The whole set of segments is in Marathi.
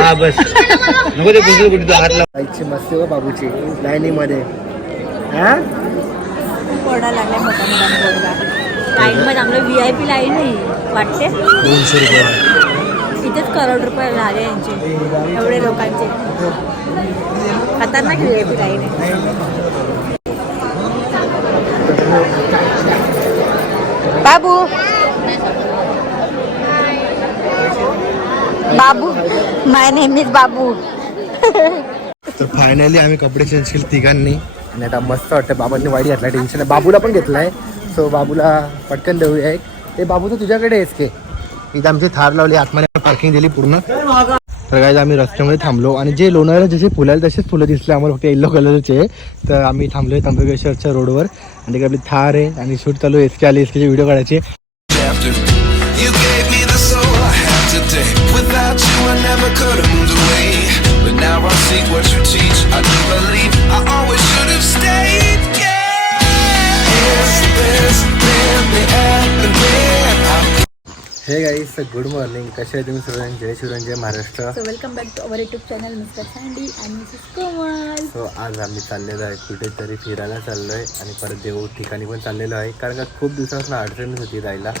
हा बस. नको ते कुठे हात लाव. बाईकची मस्ती व बाबूची मध्ये हा? मोठा मोठा लाईन मध्ये चांगलं व्ही आय पी लाईन वाटते? दोनशे रुपये इथेच करोड रुपये झाले यांचे एवढे लोकांचे. खतरनाक व्ही आय पी लाईन आहे. Babu. Babu my name is Babu. तर फायनली आम्ही कपडे चेंज केले तिघांनी. आणि आता मस्त वाटतं बाबांनी वाईट घातला टेन्शन आहे. बाबूला पण घेतलाय. सो बाबूला पटकन देऊया एक. ते बाबू तर तुझ्याकडे आहेस के? इथं आमची थार लावली आतमध्ये पार्किंग दिली पूर्ण. तर काय आम्ही रस्त्यामध्ये थांबलो आणि जे लोणावळ्याला जसे फुलं तसेच फुलं दिसले. आम्हाला फक्त येल्लो कलरचे तर आम्ही थांबलो त्र्यंबकेश्वरच्या रोडवर आणि तिकडे आपली थार आहे आणि शूट चालू एस के आली एस केचे व्हिडिओ काढायचे today. Without you, I never could have moved away. But now I see what you teach. I do believe I always should have stayed. Yeah. Is this really happening? I hey guys good morning कसे आहे तुम्ही सर्व जय शिवराय जय Maharashtra so welcome back to our YouTube channel mister Sandy आणि मिसेस कोमल सो आज आम्ही चाललेलो आहे कुठेतरी फिरायला चाललो आहे आणि परत देऊ ठिकाणी पण चाललेलो आहे कारण का खूप दिवसापासून अडचणच होती जायला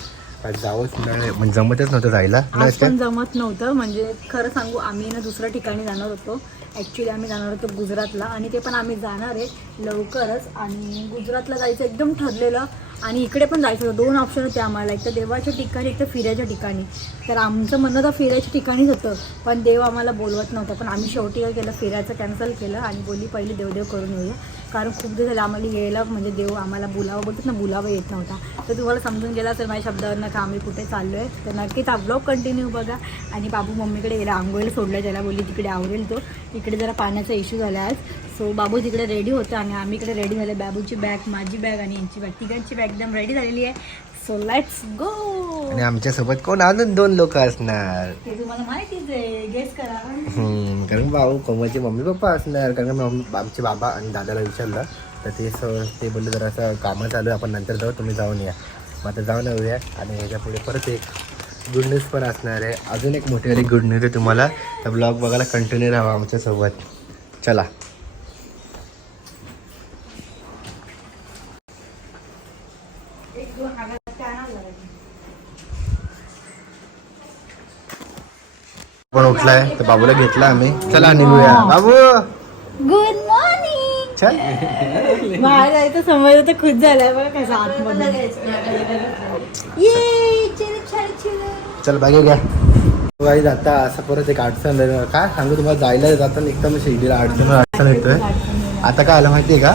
पण जावंच नाही म्हणजे जमतच नव्हतं जायला. आज पण जमत नव्हतं. म्हणजे खरं सांगू आम्ही ना दुसऱ्या ठिकाणी जाणार होतो. ॲक्च्युली आम्ही जाणार होतो गुजरातला. आणि ते पण आम्ही जाणार आहे लवकरच. आणि गुजरातला जायचं एकदम ठरलेलं. आणि इकडे पण जायचं होतं. दोन ऑप्शन होते आम्हाला. एक तर देवाच्या ठिकाणी एक तर फिरायच्या ठिकाणी. तर आमचं म्हणणं तर फिरायच्या ठिकाणीच होतं. पण देव आम्हाला बोलवत नव्हता. पण आम्ही शेवटी काय केलं? फिरायचं कॅन्सल केलं. आणि बोलली पहिली देवदेव करून येऊया. कारण खूप दिवस झाले आम्हाला यायला म्हणजे देव आम्हाला बोलावं बोलतात ना बोलावं येत नव्हता. तर तुम्हाला समजून गेला असेल माझ्या शब्दावरनं का आम्ही कुठे चाललो आहे तर नक्कीच हा ब्लॉग कंटिन्यू बघा. आणि बाबू मम्मीकडे गेला आंघोळीला सोडलं ज्याला बोलली तिकडे आवरेल तो. इकडे जरा पाण्याचा इश्यू झाला आज. सो बाबू तिकडे रेडी होता आणि आम्ही इकडे रेडी झाले. बाबूची बॅग माझी बॅग आणि यांची बॅग तिघांची बॅग एकदम रेडी झालेली आहे. सो लेट्स गो आणि आमच्यासोबत कोण? अजून दोन लोक असणार. ते तुम्हाला माहितीच आहे. गेस करा. हम्म, कारण भाऊ कोमलचे मम्मी पप्पा असणार. कारण आमचे बाबा आणि दादाला विचारलं. तर ते स ते बोलले जरा असं कामं चालू आहे. आपण नंतर जाऊ. तुम्ही जाऊन या. मग आता जाऊन येऊया. आणि ह्याच्या पुढे परत एक गुड न्यूज पण असणार आहे. अजून एक मोठी वाली गुड न्यूज आहे तुम्हाला. तर ब्लॉग बघायला कंटिन्यू राहा आमच्यासोबत. चला. पण उठलाय तर बाबूला घेतला आम्ही. चला निघूया. बाबू! गुड मॉर्निंग चल बाहेर जायचं समज तर खुश झालाय बघा कसा आतमध्ये. ये चिरू छारू चिरू चल बागे घ्या काही जाता असं परत एक अडचण. काय सांगू तुम्हाला जायला जाताना एकदम शिर्डीला अडचण अडचण येतोय. आता काय आलं माहितीये का?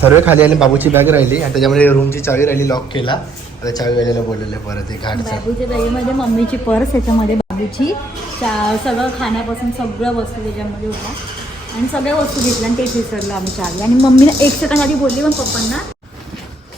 सर्व खाली आले बाबूची बॅग राहिली आणि त्याच्यामध्ये रूमची चावी राहिली लॉक केला. आता चावी वाल्याला बोललेलं परत एक अडचण. मम्मीची पर्स याच्यामध्ये बाबूची सगळं खाण्यापासून सगळं वस्तू त्याच्यामध्ये होत्या. आणि सगळ्या वस्तू घेतल्या आणि तेच विसरलं आम्ही चावी आणि मम्मीने एक सेकंड आधी बोलली पण पप्पांना.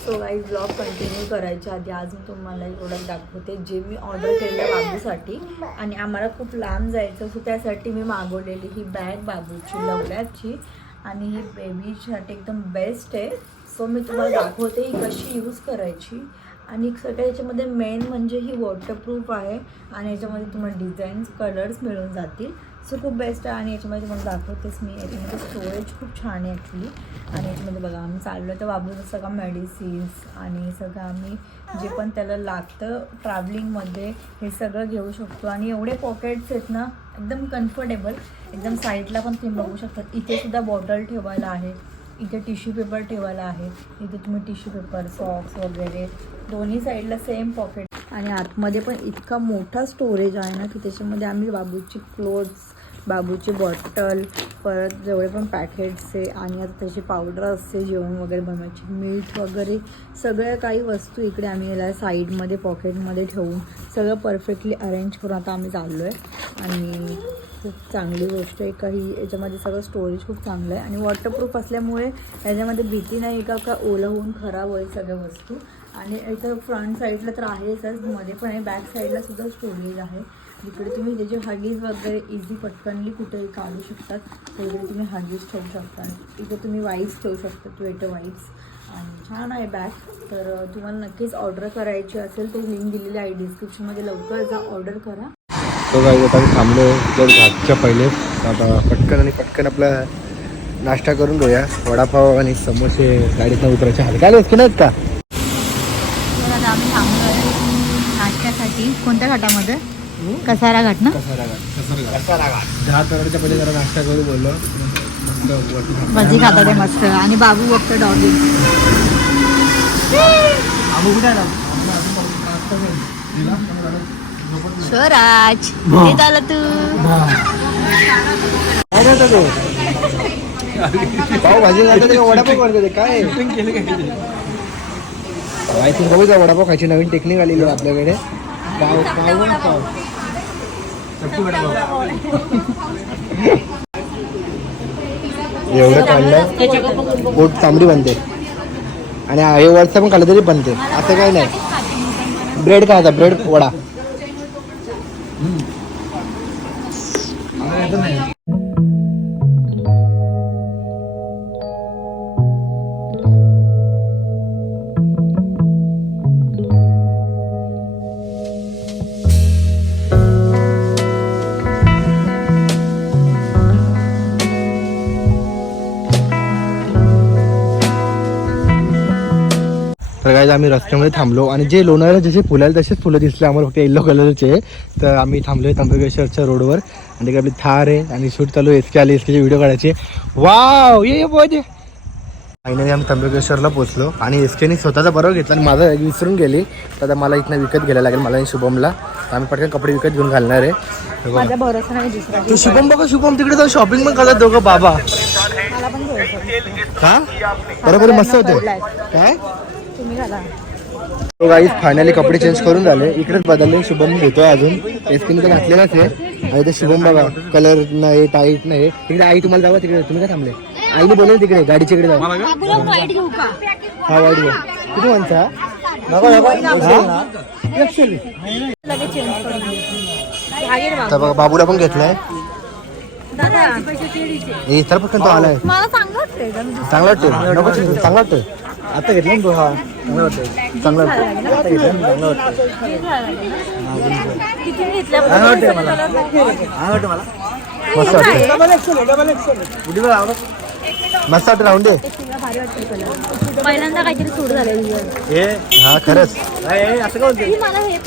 सो आई ब्लॉग कंटिन्यू करायच्या आधी आज मी तुम्हाला एक प्रोडक्ट दाखवते जे मी ऑर्डर केलेलं बाबूसाठी. आणि आम्हाला खूप लांब जायचं सो त्यासाठी मी मागवलेली ही बॅग बाबूची लवल्याची. आणि ही बेबीसाठी एकदम बेस्ट आहे. सो मी तुम्हाला दाखवते ही कशी यूज करायची. आणि सगळ्या याच्यामध्ये मेन म्हणजे ही वॉटरप्रूफ आहे आणि याच्यामध्ये तुम्हाला डिझाईन्स कलर्स मिळून जातील. सो खूप बेस्ट आहे आणि याच्यामध्ये तुम्हाला दाखवतेच मी. याच्यामध्ये स्टोरेज खूप छान आहे ॲक्च्युली आणि याच्यामध्ये बघा आम्ही चाललो तर वापरतो सगळं मेडिसिन्स आणि सगळं आम्ही जे पण त्याला लागतं ट्रॅव्हलिंगमध्ये हे सगळं घेऊ शकतो. आणि एवढे पॉकेट्स आहेत ना एकदम कम्फर्टेबल एकदम साईडला पण तुम्ही बघू शकतात. इथे सुद्धा बॉटल ठेवायला आहे इथे टिश्यू पेपर ठेवायला आहे इथे तुम्ही टिश्यू पेपर सॉक्स वगैरे दोन्ही साईडला सेम पॉकेट. आणि आतमध्ये पण इतका मोठा स्टोरेज आहे ना की त्याच्यामध्ये आम्ही बाबूची क्लोथ्स बाबूची बॉटल परत जेवढे पण पॅकेटचे आणि आता त्याची पावडर असते जेवण वगैरे बनवायची मीठ वगैरे सगळ्या काही वस्तू इकडे आम्ही याला साईडमध्ये पॉकेटमध्ये ठेवून सगळं परफेक्टली अरेंज करून आता आम्ही चाललो आहे आणि खूप चांगली गोष्ट आहे काही याच्यामध्ये सगळं स्टोरेज खूप चांगलं आहे. आणि वॉटरप्रूफ असल्यामुळे याच्यामध्ये भीती नाही का का ओलं होऊन खराब होईल सगळ्या वस्तू. आणि इथं फ्रंट साईडला तर आहेच मध्ये पण आहे बॅक साईडला सुद्धा स्टोरेज आहे. जिकडे तुम्ही त्याचे हगीज वगैरे इझी पटकनली कुठेही काढू शकतात इकडे तुम्ही हगीज ठेवू शकता. इथे तुम्ही वाईप्स ठेवू शकता ट्वेटर वाईप्स आणि छान आहे बॅग तर तुम्हाला नक्कीच ऑर्डर करायची असेल तर लिंक दिलेली आहे डिस्क्रिप्शनमध्ये लवकर जा ऑर्डर करा. तो आता थांबलो जर घाटच्या पहिले. आता पटकन आणि पटकन आपला नाश्ता करून घेऊया. वडापाव आणि समोसे गाडीतनं उतरायचे. हाल काय की नाहीत का? आम्ही थांबलो आहे नाश्त्यासाठी. कोणत्या घाटामध्ये? कसारा घाट ना? दहा करोडच्या पहिले जरा नाश्ता करू बोललो. भजी खातात ते मस्त. आणि बाबू बघतो डॉगी. स्वराज येत आला तू. पाव भाजी वडापाव करतो काय? माहिती बघू वडापाव खायची नवीन टेक्निक आलेली आपल्याकडे. पाव पाव पाव. एवढं काढलं पोट तांबडी बनते. आणि हे वरचं पण काढलं तरी बनते. असं काही नाही. ब्रेड काय होता ब्रेड वडा. काय आम्ही रस्त्यामध्ये थांबलो आणि जे लोणावळ्याला जसे फुलं आले तसेच फुलं दिसले. आम्हाला फक्त येल्लो कलरचे तर आम्ही थांबलोय त्र्यंबकेश्वरच्या रोडवर. आणि तिकडे आपली थार आहे आणि शूट चालू एस के आले एस केचे व्हिडिओ काढायचे. वाव ये बोजे फायनली आम्ही त्र्यंबकेश्वरला पोहोचलो. आणि एस केने स्वतःचा बरोबर घेतला आणि माझा विसरून गेली. तर आता मला इथनं विकत घ्यायला लागेल. मला शुभमला. तर आम्ही पटकन कपडे विकत घेऊन घालणार आहे. तो शुभम बघा शुभम. तिकडे जाऊन शॉपिंग पण करतात दोघं. बाबा. का बरोबर मस्त होते. काय? तुम्ही घाला. तो गाईज फायनली कपडे चेंज करून झाले. इकडेच बदलले. शुभम घेतोय अजून. एसकीने तर घातलेलाच आहे. आणि ते शुभम बघा कलर नाही टाईट नाही. तिकडे आई तुम्हाला जावा तिकडे. तुम्ही काय थांबले? आईने बोलले तिकडे गाडीच्या इकडे जाऊ. वाईट घेऊ का? हा वाईट घ्या किती. तर बघा बाबूला पण घेतलाय. दादा. हे तर पटकन तो आलाय. चांगला वाटतोय. चांगला वाटतोय. आता घेतला ना तो? हा. चांगला वाटतोय चांगला किती घ्यायला लागेल ना? किती घेतल्या मस्त वाटतं मस्त वाटतं राहून दे भारी वाटतं कलर पहिल्यांदा काहीतरी सूट झालं हा? खरंच. मला हे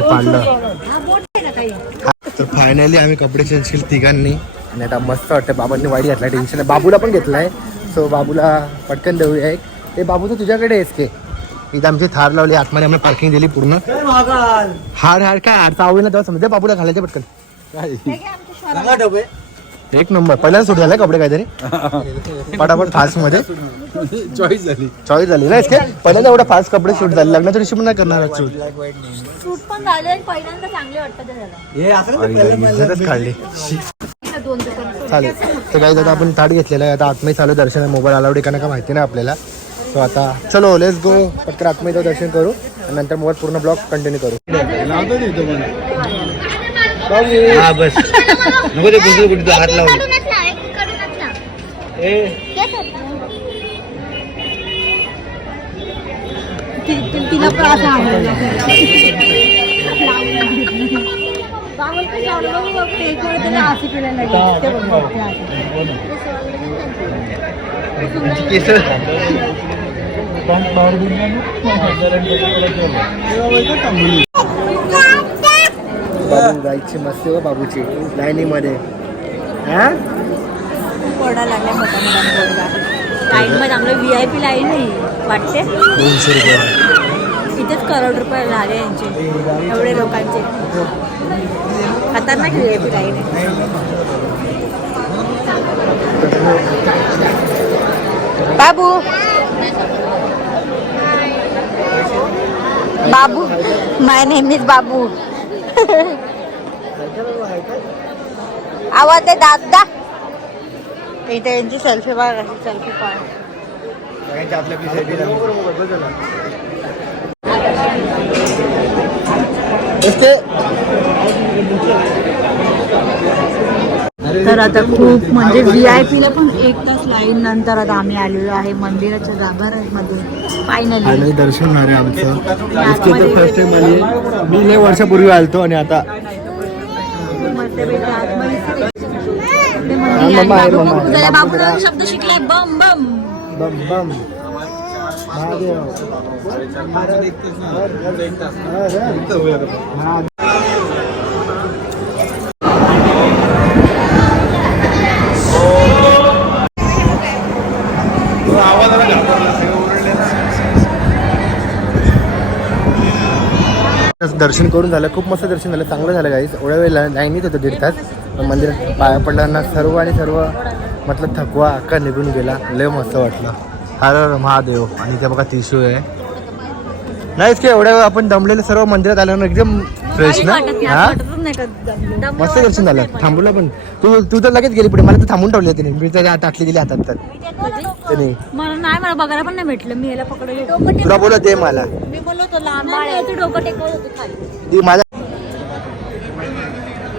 पाडलं हा. बोट आहे ना काही तर फायनली आम्ही कपडे चेंज केले तिघांनी. आणि आता मस्त वाटतं बाबांनी वाडी घातला टेन्शन आहे बाबूला पण घेतलाय. सो बाबूला पटकन देऊया एक. ते बाबू तर तुझ्याकडे आहेस के? इथं आमची थार लावली आतमध्ये आम्हाला पार्किंग दिली पूर्ण. हार हार काय हार? आवडी ना तेव्हा समजा बाबूला घालायचे पटकन. एक नंबर. पहिल्यांदा सूट झालाय कपडे काहीतरी? पटापट फास्टमध्ये. चॉईस झाली. चॉईस झाली ना पहिल्यांदा एवढा फास्ट कपडे शूट झाले. लग्नाच्या दिवशी पण नाही करणार सूट पण झाले आणि पहिल्यांदा चांगले वाटतं ते झालं इज्जतच काढली. दोन दुकान चालेल. तर काही आता आपण ताट घेतलेला आहे. आता आतमध्ये चालू दर्शन आहे. मोबाईल अलाउड आहे का माहिती नाही आपल्याला. तो आता चलो लेस गो पटकन आतमध्ये जाऊ दर्शन करू. आणि नंतर मोबाईल पूर्ण ब्लॉग कंटिन्यू करू. हा बस. नको ते कुठे कुठे हात लावून तिला पण असं आवडलं केस बाबू गाईची मस्त हो बाबूची लाईनीमध्ये हा पडा लागल्या मोठ्या लाईन मध्ये चांगलं व्ही आय पी लाईन वाटते? दोनशे रुपये इथेच करोड रुपये झाले यांचे एवढे लोकांचे. खतरनाक व्ही आय पी लाईन आहे Babu. Babu. My name is बाबू. आवाज आहे दादा इथे यांची सेल्फी बघा सेल्फी पाहा आपल्या तर आता खूप म्हणजे व्ही आय पीला पण एक तास लाईन नंतर आता आम्ही आलेलो आहे मंदिराच्या गाभाऱ्यामध्ये फायनली फायनली दर्शन होणार आहे आमचं इतके तर फर्स्ट टाइम आली मी लय वर्षापूर्वी आलतो आणि आता मम्मा आहे, मम्मा आहे. बाबू शब्द शिकलाय बम बम बम बम महादेव दर्शन करून झालं खूप मस्त दर्शन झालं चांगलं झालं गाईस एवढ्या वेळ लाईनीत होतं दीड तास. पण मंदिरात पाया पडल्यानं सर्व आणि सर्व मतलब थकवा अक्का निघून गेला. लय मस्त वाटलं. हर हर महादेव. आणि त्या बघा त्रिशूळ आहे. नाहीच की एवढ्या वेळ आपण दमलेले सर्व मंदिरात आल्यानं एकदम फ्रेश ना? हा? मस्त दर्शन झालं. थांबूला पण. तू तू तर लगेच गेली पुढे. मला तर थांबून ठेवली तिने मी त्याच्या टाकली दिली हातात तर. त्याने मला नाही मला बघायला पण नाही भेटलं. मी याला पकडलं तुला बोलत मला. मी आहे. डोकं टेकवत होतो खाली. ती माझ्या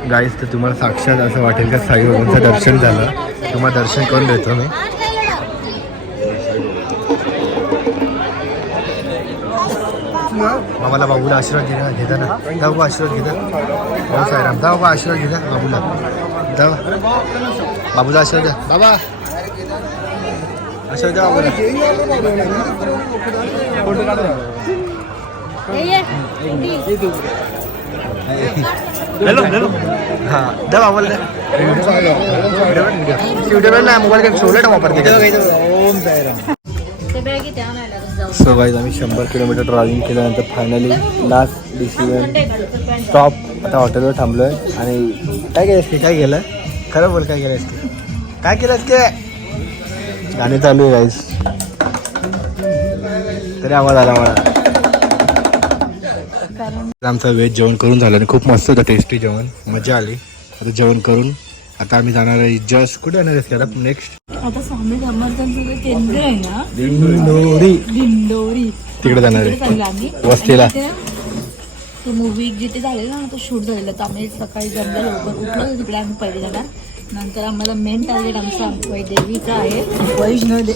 गाईस तर तुम्हाला साक्षात असं वाटेल का? साई बाबांचं दर्शन झालं. तुम्हाला दर्शन करून देतो मी. बाबाला बाबूला आशीर्वाद घे घेता ना. जा बाबा आशीर्वाद घेता हो साईराम जा बाबा आशीर्वाद घेता बाबूला. जा बाबूला आशीर्वाद द्या. बाबा. आशीर्वाद द्या बाबूला. हा द्या बाबाला व्हिडिओ नाही मोबाईल ना वापरते. ते बॅग सो गाईज आम्ही शंभर किलोमीटर ड्रायव्हिंग केल्यानंतर फायनली लास्ट डिसिजन स्टॉप आता हॉटेलवर थांबलो आहे आणि काय केलंस की काय केलं? खरं बोल काय केलंस की काय केलंस की गाणे चालू आहे गाईज तरी आवाज आला मला. आमचं व्हेज जेवण करून झालं आणि खूप मस्त होतं टेस्टी जेवण. मजा आली. आता जेवण करून आता आम्ही जाणार आहे जस्ट. कुठे जाणार आहेस की आता नेक्स्ट आता स्वामी समर्थांचं केंद्र आहे ना दिंडोरी. दिंडोरी. तिकडे जाणार आहे. चाललो आम्ही. वस्तीला. आणि तिथे ते मूवी जिथे झालेलं ना तो शूट झालेला. तर आम्ही सकाळी जमलं लवकर उठलो. तिकडे आम्ही पहिले जाणार. नंतर आम्हाला मेन टार्गेट आमचा वैदेवीचा आहे. वैष्णव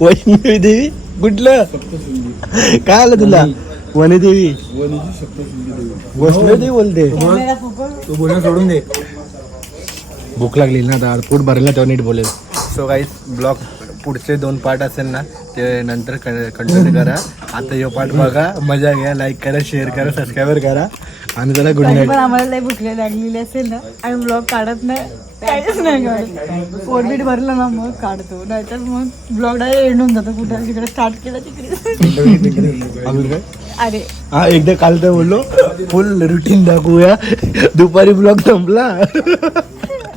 वैष्णवी देवी? कुठलं? काय आलं तुला? वनदेवी वैष्णवी देवी. बोलते. तू बोलणं सोडून दे. भूक लागली ना आता पोट भरला तेव्हा नीट बोलेल. सो काही ब्लॉग पुढचे दोन पार्ट असेल ना ते नंतर कंटिन्यू करा. आता हे पार्ट बघा मजा घ्या लाईक करा शेअर करा सबस्क्राईबर करा. आणि त्याला गुड नाईट पण आम्हाला लई भूक लागलेली असेल ना आम्ही ब्लॉग काढत नाही काहीच नाही काढत पोटबीट भरलं ना मग काढतो. नाहीतर मग ब्लॉग डायरेक्ट एंड होऊन जातो कुठं तिकडे स्टार्ट केलं तिकडे. अरे. हा एकदा काल तर बोललो फुल रुटीन दाखवूया. दुपारी ब्लॉग संपला.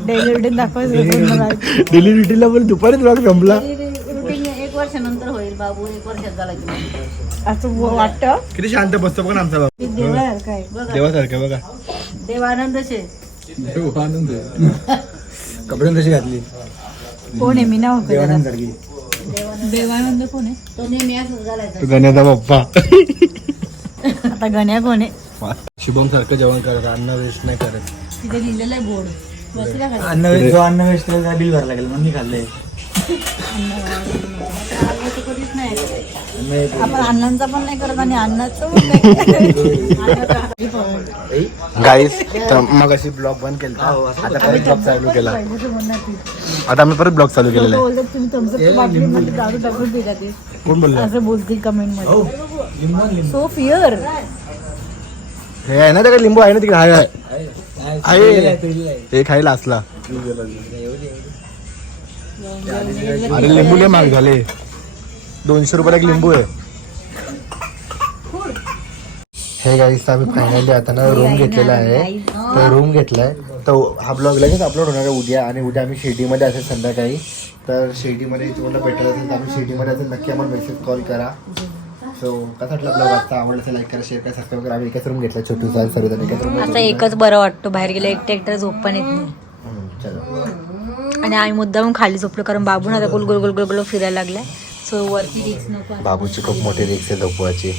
डेली रुटीन दाखवायचं डेली रुटीनला पण दुपारी ब्लॉग संपला. रुटीन एक वर्षानंतर होईल बाबू एक वर्षात झाला की असं वाटतं? किती शांत बसतो पण आमचा बाबा. की देवासारखं आहे. बघा. देवासारखं बघा. देवानंदचे आनंद कपडे कशी घातली? कोण आहे? मी नाव देवानंद सारखी. देवानंद. कोण आहे? तो नेहमी गण्याचा बाप्पा आता गण्या कोण आहे? शुभम सारखं जेवण करत अन्न वेस्ट नाही करत. तिथे लिहिलेलं आहे बोर्ड. अन्न जो अन्न वेस्ट त्याला बिल भरायला लागेल म्हणून मी खाल्लंय कधीच नाही अन्न येतं. आपण अण्णांचा पण नाही करत आणि अन्नाचं पण नाही करत. गाईस तर मग अशी ब्लॉग बंद केला आता परत ब्लॉग चालू केला. आता आम्ही परत ब्लॉग चालू केलेला आहे कोण बोलला असं बोलतील कमेंटमध्ये. सो फिअर हे आहे ना तिकडे लिंबू आहे ना तिकडे आहे आहे. आहे, खायला असला. अरे लिंबू लय महाग झाले. दोनशे रुपयाला एक लिंबू आहे. हे गाईस आम्ही फायनली आता ना रूम घेतलेला आहे. तर रूम घेतलाय. तर हा ब्लॉग लगेच अपलोड होणार आहे उद्या आणि उद्या आम्ही शिर्डीमध्ये असेल संध्याकाळी. तर शिर्डीमध्ये तुम्हाला भेटत असेल तर आम्ही शिर्डीमध्ये असेल नक्की आम्हाला मेसेज कॉल करा. सो कसा वाटला ब्लॉग आजचा आवडला असेल लाईक करा शेअर करा सबस्क्राईब करा आम्ही एकच रूम घेतला छोटू साल सर्वजण एकच रूम आता एकच बरं वाटतं बाहेर गेलं एकटं एकटं झोप पण येत नाही. चलो. आणि आम्ही मुद्दामून खाली झोपलो कारण बाबून आता गोल गोल गोल गोल गोल फिरायला लागलाय. सो वरती रिक्स नको आता. बाबूची खूप मोठी रिक्स आहे झोपवाची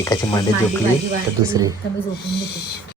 एकाची मांडी झोपली तर दुसरी. तर मी झोपून घेते.